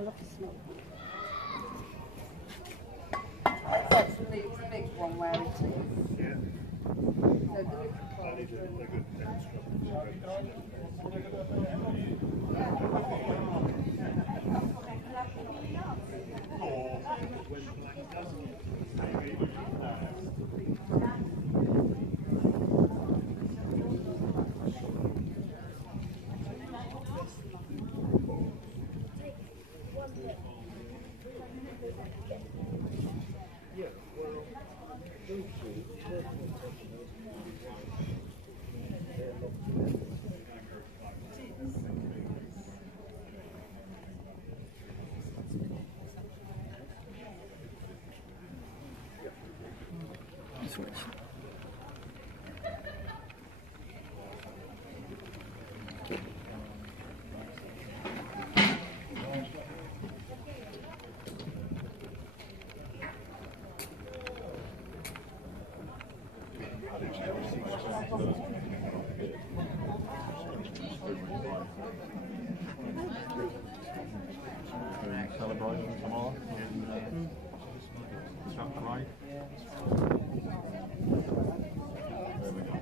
love the smell. That's the big one where it is. Yeah. So the little They're good celebrating tomorrow in Saturday. There we go.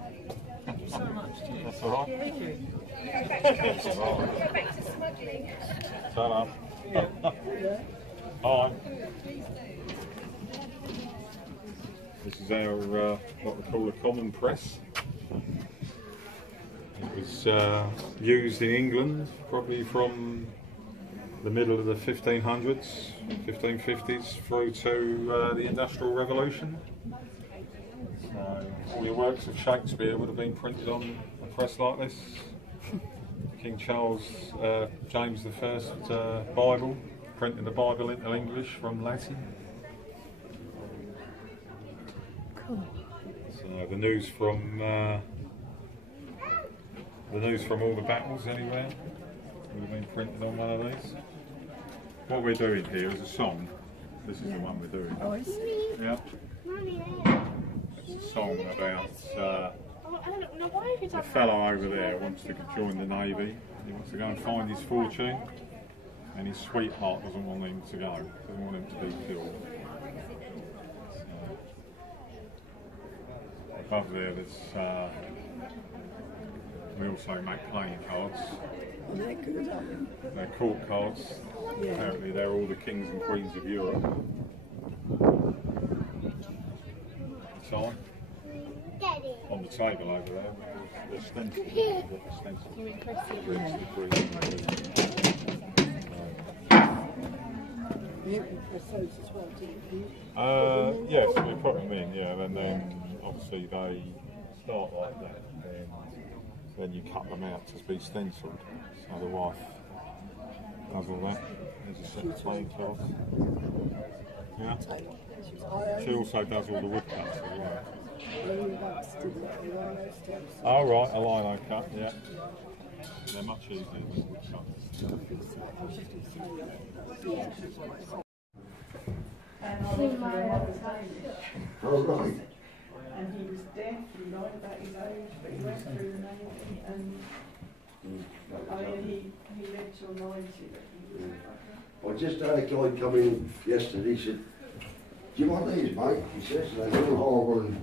Thank you so much. That's all right. Thank you. Go back to smuggling. Salam. Hi. This is our what we call a common press. It was used in England probably from the middle of the 1500s, 1550s through to the Industrial Revolution. So all your works of Shakespeare would have been printed on a press like this. King Charles, James I Bible, printing the Bible into English from Latin. Cool. So the news from all the battles anywhere would have been printed on one of these. What we're doing here is a song. This is the one we're doing. Oh, I see. Yeah. It's a song about a fellow over there wants to join the Navy. He wants to go and find his fortune, and his sweetheart doesn't want him to go. Doesn't want him to be killed. So, above there, there's we also make playing cards. They're good, aren't they? They're court cards. Yeah. Apparently they're all the kings and queens of Europe. So on the table over there, they're stencils. You can press those as well, do you? Yes, we put them in, yeah, and then obviously they start like that. Then you cut them out to be stenciled. So the wife does all that. There's a set of playing cards. Yeah. She also does all the woodcuts as well. Oh right, a lino cut, yeah. They're much easier than woodcuts. Oh right. And he was deaf, he lied about his age, but he went through the Navy and he lived till 90. I just had a guy come in yesterday, he said, do you want these, mate? He says, they're all horrible,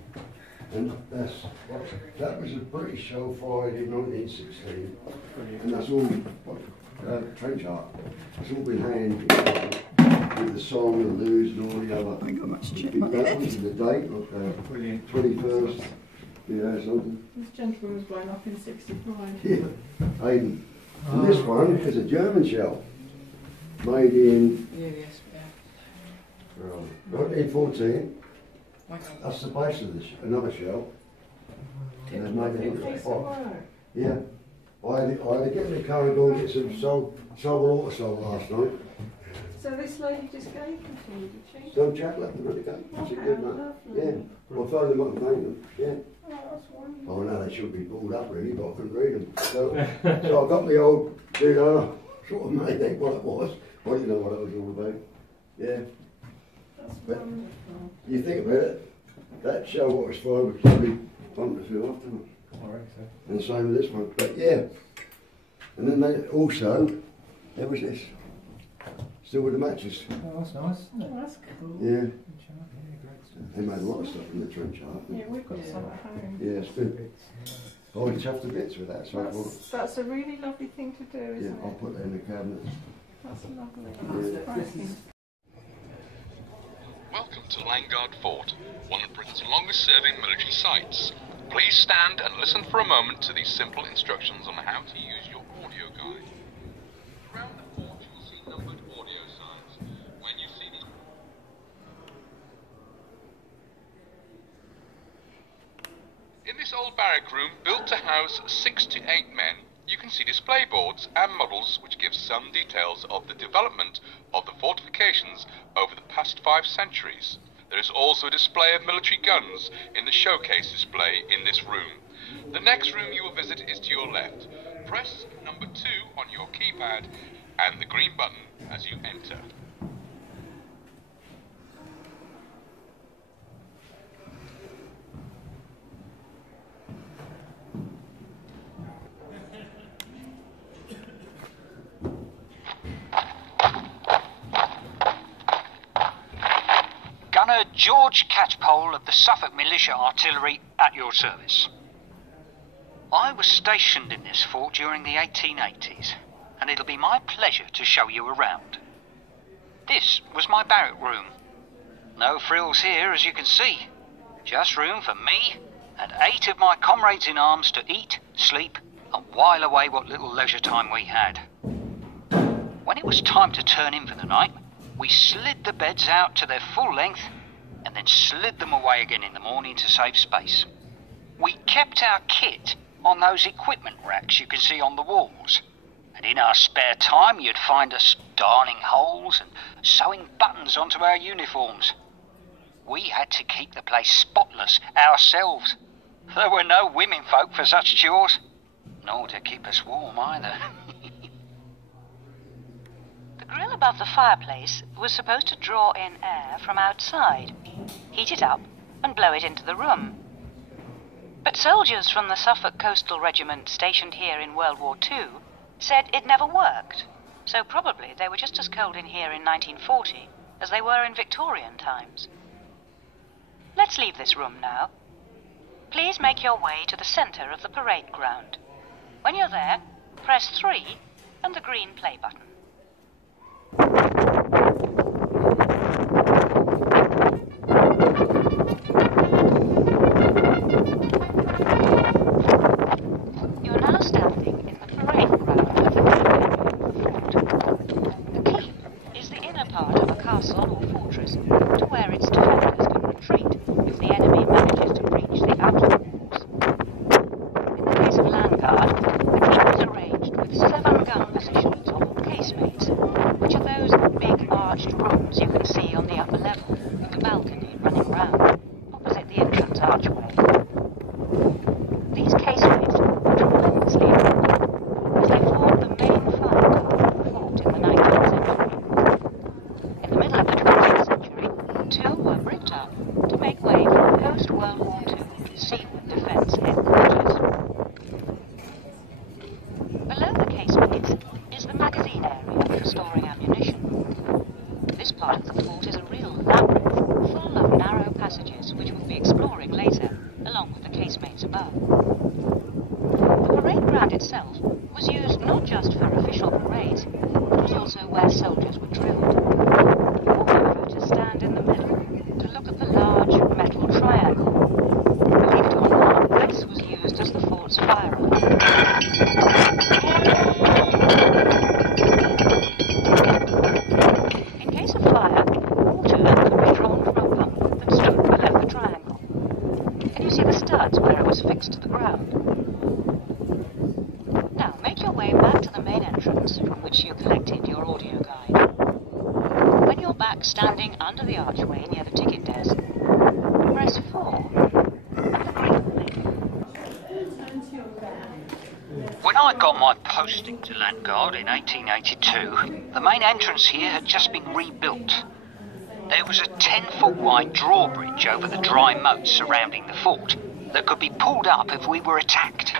and that was a British show fired in 1916, and that's all trench art. It's all been handed with the song and the news and all the other. I ain't got much chip Big on battles it. and the date, like 21st, yeah, something. This gentleman was blown up in 65. Yeah, Hayden. And this one is a German shell, made in Yes, 1914. yeah. That's the base of this, another shell. And they've made it into a pot. Yeah. I had to get in the car and go and get some water salt last night. So this lady just gave them to you, did she? Some chap left them at the gate. She good, mate. Yeah. Well, I phoned them up and thanked them. Yeah. Oh, that's wonderful. Oh, no, they should be pulled up really, but I couldn't read them. So I got the old, sort of made out what it was. I didn't know what it was all about. Yeah. That's But wonderful. you think about it, that shell what was fired was probably pumped a few afterwards. And the same with this one. But yeah. And then they also, there was this Still with the matches. Oh, that's nice. Oh, that's cool. Yeah. Yeah, great stuff. They made a lot of stuff in the trench art. Yeah, we've got some at home. Yeah, it's good. Oh, you chuffed to bits with that, so I thought, That's a really lovely thing to do, yeah, isn't I'll it? put that in the cabinet. That's lovely. Yeah. Cracking. Welcome to Landguard Fort, one of Britain's longest-serving military sites. Please stand and listen for a moment to these simple instructions on how to use your audio guide. Around the fort you will see numbered audio signs. When you see these... In this old barrack room, built to house 6 to 8 men, you can see display boards and models which give some details of the development of the fortifications over the past 5 centuries. There is also a display of military guns in the showcase display in this room. The next room you will visit is to your left. Press number 2 on your keypad and the green button as you enter. Gunner George Catchpole of the Suffolk Militia Artillery at your service. I was stationed in this fort during the 1880s, and it'll be my pleasure to show you around. This was my barrack room. No frills here, as you can see. Just room for me and 8 of my comrades in arms to eat, sleep, and while away what little leisure time we had. When it was time to turn in for the night, we slid the beds out to their full length and then slid them away again in the morning to save space. We kept our kit on those equipment racks you can see on the walls, and in our spare time you'd find us darning holes and sewing buttons onto our uniforms. We had to keep the place spotless ourselves. There were no women folk for such chores, nor to keep us warm either. The grill above the fireplace was supposed to draw in air from outside, heat it up, and blow it into the room. But soldiers from the Suffolk Coastal Regiment stationed here in World War II said it never worked, so probably they were just as cold in here in 1940 as they were in Victorian times. Let's leave this room now. Please make your way to the centre of the parade ground. When you're there, press 3 and the green play button. You're now standing in the parade ground of the fort. The keep is the inner part of a castle or fortress to where its defenders can retreat if the enemy manages to breach the outer walls. In the case of Landguard, the keep is arranged with 7 gun positions on casemates, which are those big arched rooms you can see on the upper level with the balcony running round, opposite the entrance archway. These casemates were tremendously important as they formed the main fire of the fort in the 19th century. In the middle of the 20th century, 2 were bricked up to make way for post-World War II seaward defence headquarters. Below the casemates is the magazine area for storing ammunition. This part of the fort is a real labyrinth, full of narrow passages which we'll be exploring later, along with the casemates above. The parade ground itself was used not just for official parades, but was also where soldiers were drilled. You're over to stand in the middle to look at the large metal triangle. Believe it or not, this was used as the fort's fire alarm. In case of fire, water could be drawn from a pump that stood below the triangle. Can you see the studs where it was fixed to the ground? Now make your way back to the main entrance from which you collected your audio guide. When you're back standing under the archway near the ticket desk, press 4 and the green link. When I got my posting to Landguard in 1882, the main entrance here had just been rebuilt. There was a 10-foot wide drawbridge over the dry moat surrounding the fort that could be pulled up if we were attacked.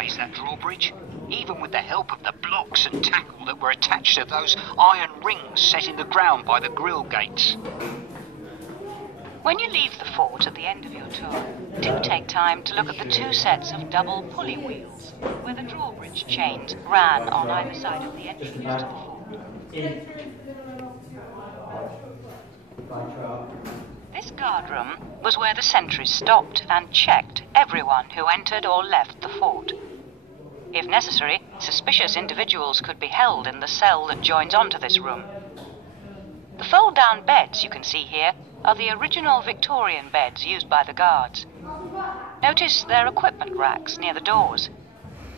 raise that drawbridge, even with the help of the blocks and tackle that were attached to those iron rings set in the ground by the grill gates. When you leave the fort at the end of your tour, do take time to look at the 2 sets of double pulley wheels, where the drawbridge chains ran on either side of the entrance to the fort. This guardroom was where the sentries stopped and checked everyone who entered or left the fort. If necessary, suspicious individuals could be held in the cell that joins onto this room. The fold-down beds you can see here are the original Victorian beds used by the guards. Notice their equipment racks near the doors.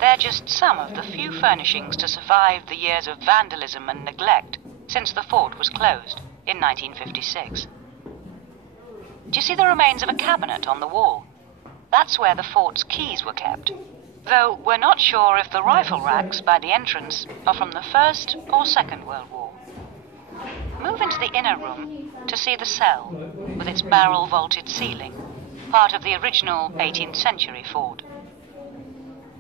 They're just some of the few furnishings to survive the years of vandalism and neglect since the fort was closed in 1956. Do you see the remains of a cabinet on the wall? That's where the fort's keys were kept, though we're not sure if the rifle racks by the entrance are from the First or Second World War. Move into the inner room to see the cell with its barrel-vaulted ceiling, part of the original 18th century fort.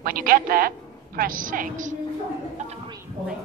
When you get there, press 6 at the green plate.